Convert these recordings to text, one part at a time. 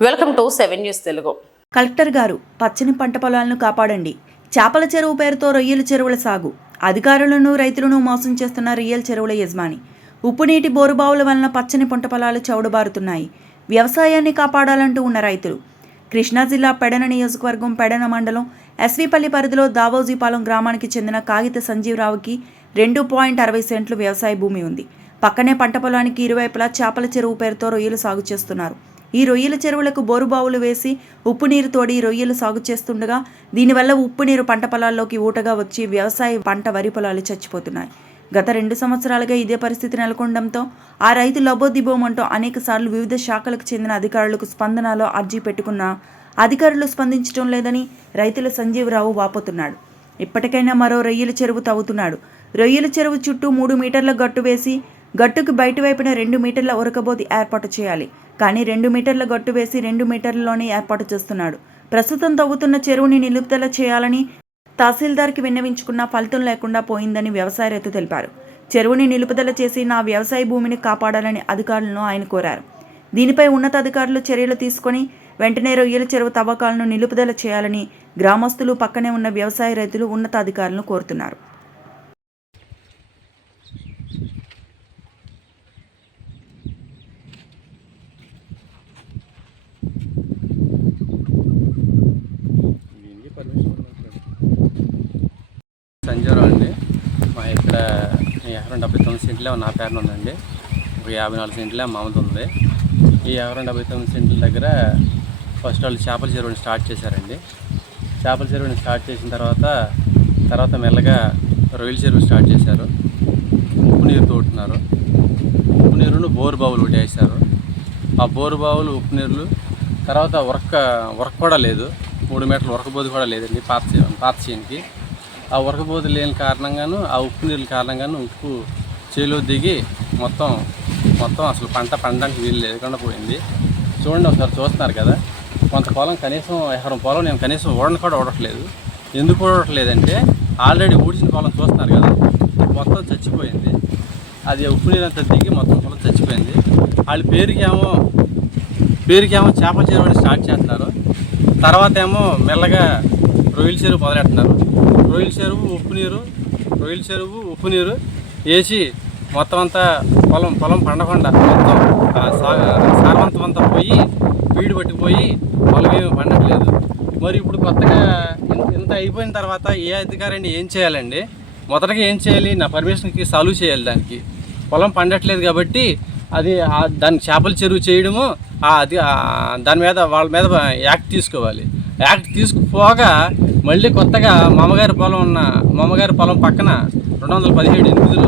Welcome to seven news Telugu. Collector గారు పచ్చని పంట పొలాలను కాపాడండి. చేపల చెరువు పేరుతో రొయ్యల చెరువుల సాగు. అధికారులను రైతులను మోసం చేస్తున్న రొయ్యల చెరువుల యజమాని. ఉప్పునీటి బోరుబావుల వలన పచ్చని పంట పొలాలు చౌడుబారుతున్నాయి. వ్యవసాయాన్ని కాపాడాలంటూ ఉన్న రైతులు. కృష్ణా జిల్లా పెడన నియోజకవర్గం పెడన మండలం ఎస్వీపల్లి పరిధిలో దావోజీపాలెం గ్రామానికి చెందిన కాగిత సంజీవరావుకి రెండు పాయింట్ అరవై సెంట్లు వ్యవసాయ భూమి ఉంది. పక్కనే పంట పొలానికి ఇరువైపులా చేపల చెరువు పేరుతో రొయ్యలు సాగు చేస్తున్నారు. ఈ రొయ్యల చెరువులకు బోరుబావులు వేసి ఉప్పు నీరు తోడి రొయ్యలు సాగు చేస్తుండగా దీనివల్ల ఉప్పు నీరు పంట పొలాల్లోకి ఊటగా వచ్చి వ్యవసాయ పంట వరి పొలాలు చచ్చిపోతున్నాయి. గత రెండు సంవత్సరాలుగా ఇదే పరిస్థితి నెలకొనడంతో ఆ రైతు లబోదిబోమంటూ అనేక సార్లు వివిధ శాఖలకు చెందిన అధికారులకు స్పందనలో అర్జీ పెట్టుకున్న అధికారులు స్పందించడం లేదని రైతుల సంజీవరావు వాపోతున్నాడు. ఇప్పటికైనా మరో రొయ్యల చెరువు తవ్వుతున్నాడు. రొయ్యల చెరువు చుట్టూ మూడు మీటర్ల గట్టు వేసి గట్టుకు బయట వైపున రెండు మీటర్ల ఉరకబోతి ఏర్పాటు చేయాలి. కానీ రెండు మీటర్ల గట్టు వేసి రెండు మీటర్లలోనే ఏర్పాటు చేస్తున్నాడు. ప్రస్తుతం తవ్వుతున్న చెరువుని నిలుపుదల చేయాలని తహసీల్దార్కి విన్నవించుకున్న ఫలితం లేకుండా పోయిందని వ్యవసాయ రైతు తెలిపారు. చెరువుని నిలుపుదల చేసి నా వ్యవసాయ భూమిని కాపాడాలని అధికారులను ఆయన కోరారు. దీనిపై ఉన్నతాధికారులు చర్యలు తీసుకొని వెంటనే రొయ్యల చెరువు తవ్వకాలను నిలుపుదల చేయాలని గ్రామస్తులు పక్కనే ఉన్న వ్యవసాయ రైతులు ఉన్నతాధికారులను కోరుతున్నారు. ఎకరం డెబ్బై తొమ్మిది సెంట్లే నా పేరున ఉందండి. ఒక యాభై నాలుగు సెంట్లే మామూలు ఉంది. ఈ ఎకరం డెబ్బై తొమ్మిది సెంట్ల దగ్గర ఫస్ట్ వాళ్ళు చేపల చెరువుని స్టార్ట్ చేశారండి. చేపల చెరువుని స్టార్ట్ చేసిన తర్వాత తర్వాత మెల్లగా రొయ్యల చెరువు స్టార్ట్ చేశారు. ఉప్పు నీరు తోడుతున్నారు. ఉప్పు నీరును బోరు బావులు ఒకటి వేశారు ఆ బోరు బావులు ఉప్పు నీరులు తర్వాత ఉరక ఉరక కూడా లేదు. మూడు మీటర్లు ఉరకబోదు కూడా లేదండి పాత పాత చేనికి ఆ ఉరకబోదు లేని కారణంగాను ఆ ఉప్పు నీళ్ళ కారణంగాను ఉప్పు చేలో దిగి మొత్తం మొత్తం అసలు పంట పండడానికి వీలు లేకుండా పోయింది. చూడండి ఒకసారి చూస్తున్నారు కదా కొంత పొలం కనీసం ఎకరం పొలం నేను కనీసం ఓడను కూడా ఓడట్లేదు ఎందుకు ఓడట్లేదంటే ఆల్రెడీ ఊడిచిన పొలం చూస్తున్నారు కదా మొత్తం చచ్చిపోయింది. అది ఉప్పు నీరు అంతా దిగి మొత్తం పొలం చచ్చిపోయింది. వాళ్ళ పేరుకేమో పేరుకేమో చేపలు చేరవని స్టార్ట్ చేస్తున్నారు. తర్వాత ఏమో మెల్లగా రొయ్యల చెరువు మొదలెట్టినారు. రొయ్యల చెరువు ఉప్పు నీరు రొయ్యల చెరువు ఉప్పు నీరు వేసి మొత్తం అంతా పొలం పొలం పండకుండా మొత్తం సారవంతం అంతా పోయి వీడు పట్టిపోయి పొలం ఏమి పండట్లేదు. మరి ఇప్పుడు కొత్తగా ఇంత- ఇంత అయిపోయిన తర్వాత ఏ అధికారండి ఏం చేయాలండి? మొదటగా ఏం చేయాలి? నా పర్మిషన్కి సాల్వ్ చేయాలి దానికి. పొలం పండట్లేదు కాబట్టి అది దాని దాన్ని చేపల చెరువు చేయడము అది దాని మీద వాళ్ళ మీద యాక్ట్ తీసుకోవాలి. యాక్ట్ తీసుకుపోగా మళ్ళీ కొత్తగా మామగారి పొలం ఉన్న మామగారి పొలం పక్కన రెండు వందల పదిహేడు ఎనిమిదిలో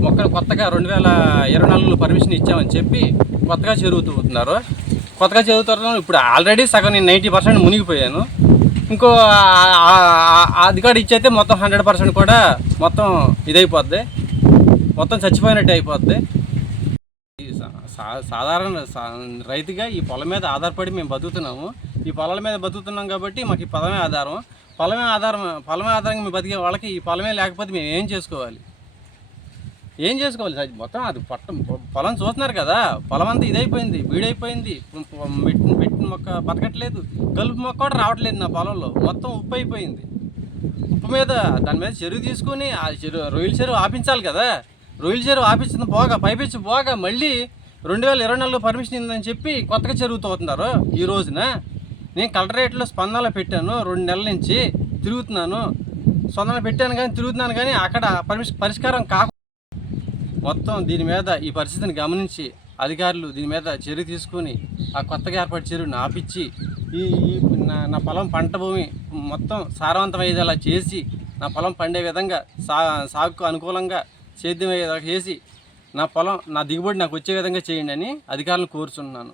మొక్కలు కొత్తగా రెండు వేల ఇరవై నాలుగులో పర్మిషన్ ఇచ్చామని చెప్పి కొత్తగా చెరువు కొత్తగా చదువుతారు ఇప్పుడు ఆల్రెడీ సగం నేను నైంటీ పర్సెంట్ మునిగిపోయాను. ఇంకో ఆ- అది కూడా ఇచ్చైతే మొత్తం హండ్రెడ్ పర్సెంట్ కూడా మొత్తం ఇదైపోద్ది. మొత్తం చచ్చిపోయినట్టు అయిపోద్ది. సాధారణ సా- రైతుగా ఈ పొలం మీద ఆధారపడి మేము బతుకుతున్నాము. ఈ పొలాల మీద బతుకుతున్నాం కాబట్టి మాకు ఈ పొలమే ఆధారం. పొలమే ఆధారం పొలమే ఆధారంగా మేము బతికే వాళ్ళకి ఈ పొలమే లేకపోతే మేము ఏం చేసుకోవాలి? ఏం చేసుకోవాలి సార్? మొత్తం అది పట్టం పొలం చూస్తున్నారు కదా పొలం అంతా ఇదైపోయింది వీడైపోయింది పెట్టిన పెట్టిన మొక్క బతకట్లేదు కలుపు మొక్క కూడా రావట్లేదు నా పొలంలో మొత్తం ఉప్పు అయిపోయింది. ఉప్పు మీద దాని మీద చెరువు తీసుకొని ఆ చెరువు రొయ్యల చెరువు ఆపించాలి కదా రొయ్యల చెరువు ఆపించిన పోగా పైపించి పోగా మళ్ళీ రెండు వేల ఇరవై నాలుగులో పర్మిషన్ ఇందని చెప్పి కొత్తగా చెరువుతో తవ్వుతున్నారు ఈ రోజున. నేను కలెక్టరేట్లో స్పందనలో పెట్టాను రెండు నెలల నుంచి తిరుగుతున్నాను. స్పందన పెట్టాను కానీ తిరుగుతున్నాను కానీ అక్కడ పరిమిష్ పరిష్కారం కాక మొత్తం దీని మీద ఈ పరిస్థితిని గమనించి అధికారులు దీని మీద చర్య తీసుకొని ఆ కొత్తగా ఏర్పాటు చర్యను ఆపిచ్చి ఈ నా నా పొలం పంట భూమి మొత్తం సారవంతమయ్యేలా చేసి నా పొలం పండే విధంగా సా సాగుకు అనుకూలంగా సేద్యం అయ్యేలా చేసి నా పొలం నా దిగుబడి నాకు వచ్చే విధంగా చేయండి అని అధికారులను కోరుచున్నాను.